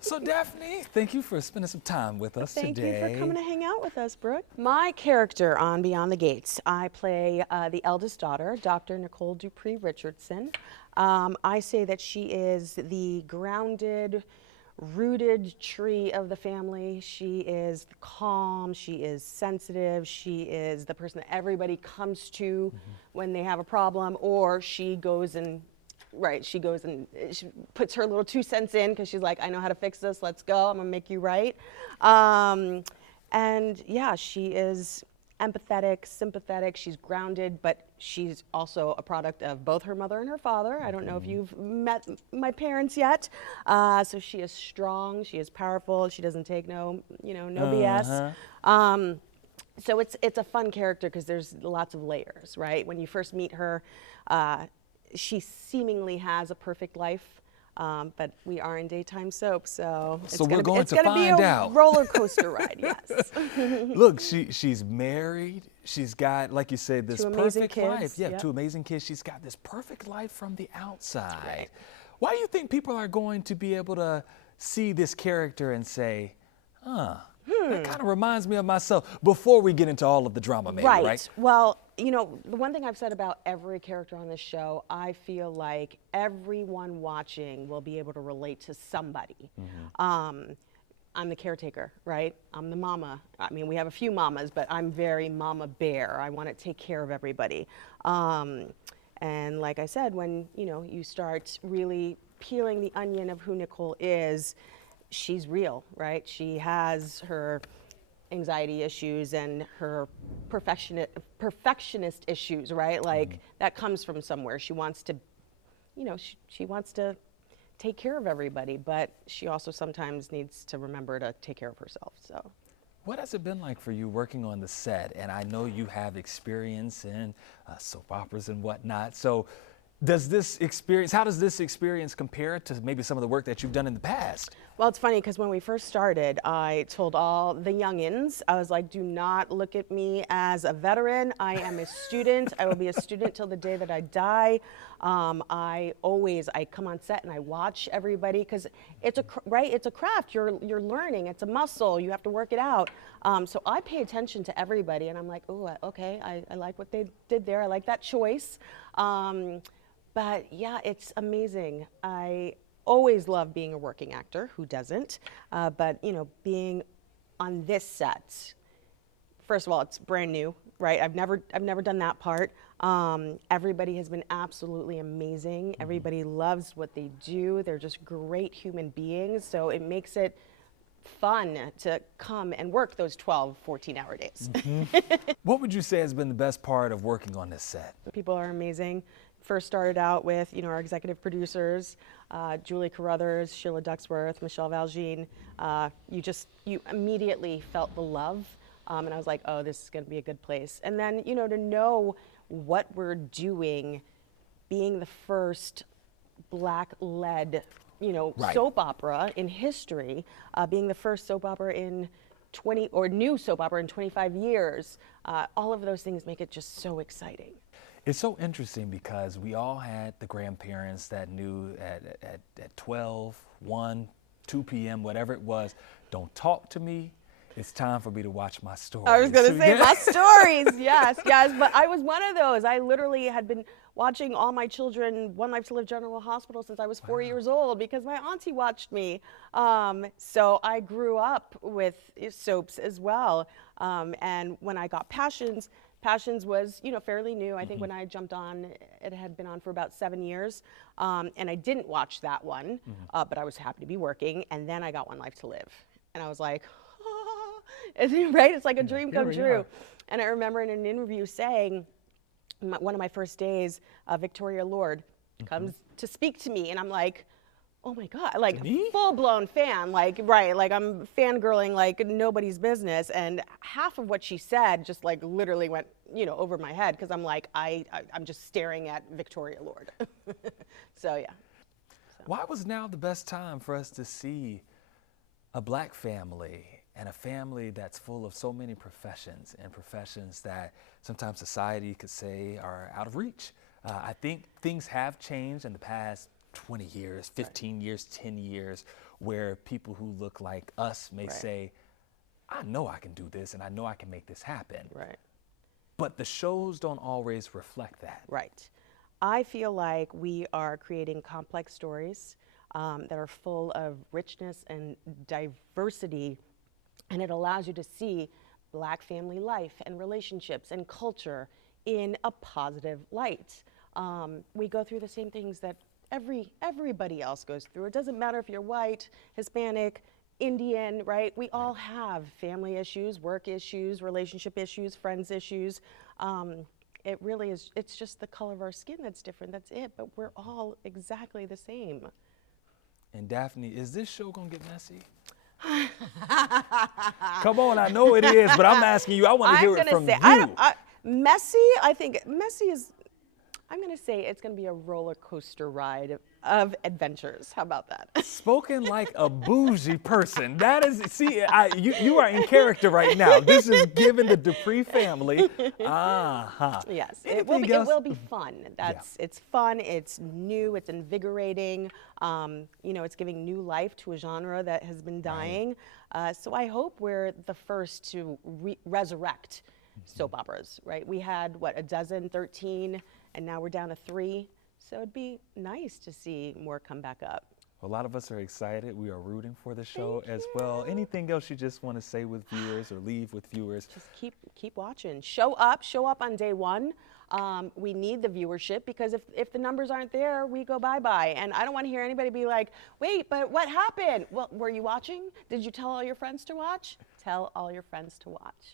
So Daphnee, thank you for spending some time with us Thank today. you for coming to hang out with us, Brooke. My character on Beyond the Gates, I play the eldest daughter, Dr. Nicole Dupree Richardson. I say that she is the grounded, rooted tree of the family. She is calm, she is sensitive, she is the person that everybody comes to when they have a problem, or she goes and she puts her little 2 cents in because she's like, I know how to fix this, let's go, I'm gonna make you right. And yeah, she is empathetic, sympathetic, she's grounded, but she's also a product of both her mother and her father. I don't know if you've met my parents yet. So she is strong, she is powerful, she doesn't take no BS. So it's a fun character because there's lots of layers, right? When you first meet her, she seemingly has a perfect life, but we are in daytime soap, so it's we're going to gonna be find a out. roller coaster ride, yes. Look, she's married. She's got, like you said, this 2 amazing perfect kids, life. Yeah, yep. 2 amazing kids. She's got this perfect life from the outside. Right. Why do you think people are going to be able to see this character and say, that kind of reminds me of myself, before we get into all of the drama, maybe, right? Well, you know, the one thing I've said about every character on this show, I feel like everyone watching will be able to relate to somebody. I'm the caretaker, right? I'm the mama. I mean, we have a few mamas, but I'm very mama bear. I want to take care of everybody. And like I said, when you start really peeling the onion of who Nicole is, she's real, right? She has her anxiety issues and her perfectionist issues, right? Like that comes from somewhere. She wants to, she wants to take care of everybody, but she also sometimes needs to remember to take care of herself. So, what has it been like for you working on the set? And I know you have experience in soap operas and whatnot. So how does this experience compare to maybe some of the work that you've done in the past? Well, it's funny because when we first started, I told all the youngins, I was like, do not look at me as a veteran. I am a student. I will be a student till the day that I die. I come on set and I watch everybody because it's a craft. You're learning. It's a muscle. You have to work it out. So I pay attention to everybody, and I'm like, oh, okay, I like what they did there. I like that choice. But yeah, it's amazing. I always love being a working actor. Who doesn't? But being on this set, first of all, it's brand new, right? I've never done that part. Everybody has been absolutely amazing. Everybody loves what they do. They're just great human beings. So it makes it fun to come and work those 12, 14-hour days. What would you say has been the best part of working on this set? People are amazing. First started out with our executive producers, Julie Carruthers, Sheila Ducksworth, Michelle Valjean. You immediately felt the love, and I was like, oh, this is going to be a good place. And then to know what we're doing, being the first Black-led soap opera in history, being the first soap opera in new soap opera in 25 years, all of those things make it just so exciting. It's so interesting because we all had the grandparents that knew at 12, 1, 2 p.m., whatever it was, don't talk to me. It's time for me to watch my stories. I was going to say my stories, yes, but I was one of those. I literally had been watching all my children One Life to Live General Hospital since I was 4 years old because my auntie watched me. So I grew up with soaps as well. And when I got Passions was, fairly new. I think when I jumped on, it had been on for about 7 years. And I didn't watch that one, but I was happy to be working. And then I got One Life to Live. And I was like, right? It's like a dream come true. And I remember in an interview saying, one of my first days, Victoria Lord comes to speak to me. And I'm like, oh my God, like full-blown fan, like I'm fangirling like nobody's business. And half of what she said just like literally went, over my head because I'm like, I'm just staring at Victoria Lord. So yeah. Why was now the best time for us to see a Black family and a family that's full of so many professions and professions that sometimes society could say are out of reach? I think things have changed in the past 20 years, 15 years, 10 years. where people who look like us may Right. say, I know I can do this and I know I can make this happen. Right. But the shows don't always reflect that. Right. I feel like we are creating complex stories that are full of richness and diversity, and it allows you to see Black family life and relationships and culture in a positive light. We go through the same things that everybody else goes through. It doesn't matter if you're white, Hispanic, Indian, right? We all have family issues, work issues, relationship issues, friends issues. It really is, it's just the color of our skin that's different, that's it, but we're all exactly the same. And Daphnee, is this show gonna get messy? Come on, I know it is, but I'm asking you, I want to hear it from you. Messy, I think messy is, I'm gonna say it's gonna be a roller coaster ride of adventures. How about that? Spoken like a bougie person. That is, see, you are in character right now. This is giving the Dupree family. Yes, Anything it will be. else? It will be fun. It's fun. It's new. It's invigorating. You know, it's giving new life to a genre that has been dying. So I hope we're the first to resurrect soap operas. Right? We had what, 13, and now we're down to 3. So it'd be nice to see more come back up. A lot of us are excited. We are rooting for the show as well. Anything else you just want to say with viewers or leave with viewers? Just keep watching. Show up on day 1. We need the viewership, because if the numbers aren't there, we go bye-bye. And I don't want to hear anybody be like, wait, but what happened? Well, were you watching? Did you tell all your friends to watch? Tell all your friends to watch.